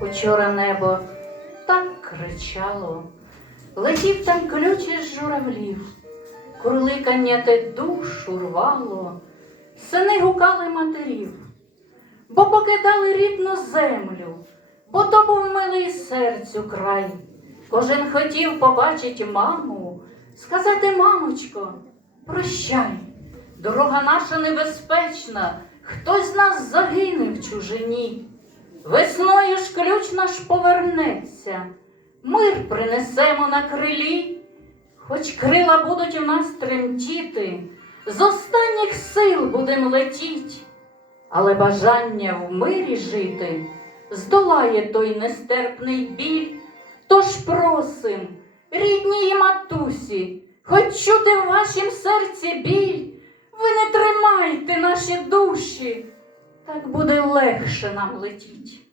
Учора небо так кричало, летів там ключ із журавлів, курликання те душу рвало, сини гукали матерів, бо покидали рідну землю, бо то був милий серцю край. Кожен хотів побачить маму, сказати, мамочко, прощай, дорога наша небезпечна, хтось з нас загине в чужині. Весною ж ключ наш повернеться, мир принесемо на крилі, хоч крила будуть у нас тремтіти, з останніх сил будем летіть, але бажання в мирі жити здолає той нестерпний біль. Тож просим, рідній матусі, хоч чути в вашім серці біль, ви не тримайте наші душі, так буде легше нам летіть.